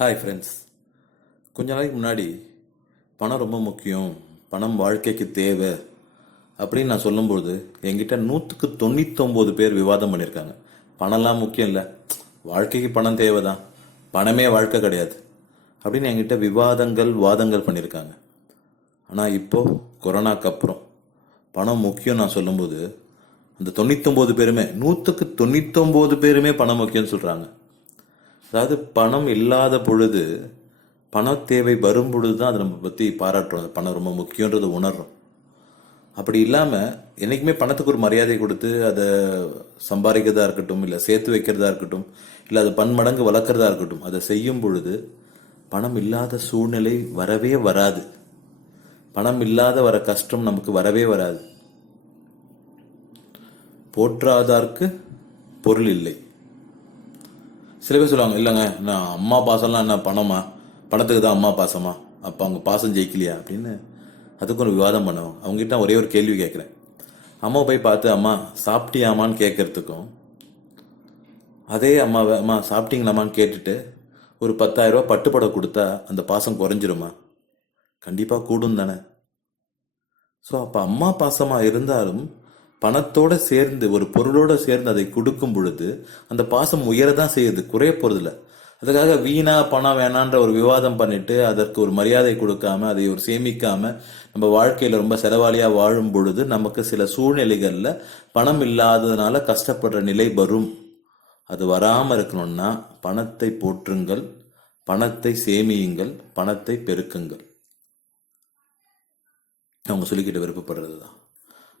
Hi friends. கொஞ்ச நாளைக்கு முன்னாடி பணம் ரொம்ப முக்கியம், பணம் வாழ்க்கைக்கு தேவை அப்படின்னு நான் சொல்லும்போது என்கிட்ட 199 பேர் விவாதம் பண்ணியிருக்காங்க. பணம்லாம் முக்கியம் இல்லை, வாழ்க்கைக்கு பணம் தேவை தான், பணமே வாழ்க்கை கிடையாது அப்படின்னு என்கிட்ட வாதங்கள் பண்ணியிருக்காங்க. ஆனால் இப்போ கொரோனாக்கு அப்புறம் பணம் முக்கியம் நான் சொல்லும்போது அந்த 99 பேருமே 199 பேருமே பணம் முக்கியம்னு சொல்கிறாங்க. அதாவது பணம் இல்லாத பொழுது, பண தேவை வரும் பொழுது தான் அதை நம்ம பற்றி பாராட்டுறோம், அது பணம் ரொம்ப முக்கியன்றதை உணர்றோம். அப்படி இல்லாமல் என்றைக்குமே பணத்துக்கு ஒரு மரியாதை கொடுத்து அதை சம்பாதிக்கிறதா இருக்கட்டும், இல்லை சேர்த்து வைக்கிறதா இருக்கட்டும், இல்லை அதை பன்மடங்கு வளர்க்குறதா இருக்கட்டும், அதை செய்யும் பொழுது பணம் இல்லாத சூழ்நிலை வரவே வராது. பணம் இல்லாத வர கஷ்டம் நமக்கு வரவே வராது. போற்றாதார்க்கு பொருள் இல்லை. சில பேர் சொல்லுவாங்க, இல்லைங்க நான் அம்மா பாசம்லாம் என்ன பணமா, பணத்துக்கு தான் அம்மா பாசமா, அப்போ அவங்க பாசம் ஜெயிக்கலையா அப்படின்னு அதுக்கு ஒரு விவாதம் பண்ணுவோம். அவங்ககிட்ட ஒரே ஒரு கேள்வி கேட்குறேன். அம்மாவை போய் பார்த்து அம்மா சாப்பிட்டியாமான்னு கேட்கறதுக்கும், அதே அம்மாவை அம்மா சாப்பிட்டீங்களாமான்னு கேட்டுட்டு ஒரு 10,000 ரூபா பட்டுப்படை கொடுத்தா அந்த பாசம் குறைஞ்சிருமா? கண்டிப்பாக கூடும் தானே. ஸோ அப்போ அம்மா பாசமாக இருந்தாலும் பணத்தோட சேர்ந்து ஒரு பொருளோட சேர்ந்து அதை கொடுக்கும் பொழுது அந்த பாசம் உயரதான் செய்யுது, குறைய போறதில்ல. அதுக்காக வீணா பணம் வேணான்ற ஒரு விவாதம் பண்ணிட்டு அதற்கு ஒரு மரியாதை கொடுக்காம அதை ஒரு சேமிக்காம நம்ம வாழ்க்கையில ரொம்ப செலவாளியா வாழும் பொழுது நமக்கு சில சூழ்நிலைகள்ல பணம் இல்லாததுனால கஷ்டப்படுற நிலை வரும். அது வராம இருக்கணும்னா பணத்தை போற்றுங்கள், பணத்தை சேமியுங்கள், பணத்தை பெருக்குங்கள். அவங்க சொல்லிக்கிட்டு விருப்பப்படுறது தான்.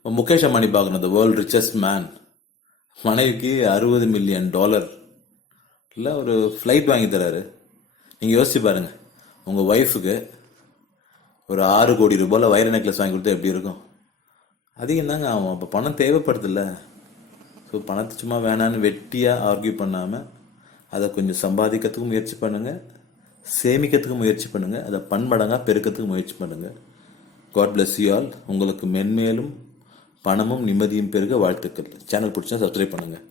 முகேஷ் அம்பானி பார்க்கணும், த வேர்ல்ட் ரிச்சஸ்ட் மேன். மனைவிக்கு $60 மில்லியன் இல்லை ஒரு ஃப்ளைட் வாங்கி தராரு. நீங்கள் யோசிச்சு பாருங்கள், உங்கள் ஒய்ஃபுக்கு ஒரு 6 கோடி ரூபாயில் வைர நெக்லஸ் வாங்கி கொடுத்தா எப்படி இருக்கும்? அதிகம் தாங்க ஆகும். அப்போ பணம் தேவைப்படுதில்ல. ஸோ பணத்தை சும்மா வேணான்னு வெட்டியாக ஆர்கியூ பண்ணாமல் அதை கொஞ்சம் சம்பாதிக்கிறதுக்கும் முயற்சி பண்ணுங்கள், சேமிக்கிறதுக்கும் முயற்சி பண்ணுங்கள், அதை பன்மடங்காக பெருக்கிறதுக்கு முயற்சி பண்ணுங்கள். God bless you all. உங்களுக்கு மென்மேலும் பணமும் நிம்மதியும் பெருக வாழ்த்துக்கள். சேனல் பிடிச்சா சப்ஸ்கிரைப் பண்ணுங்கள்.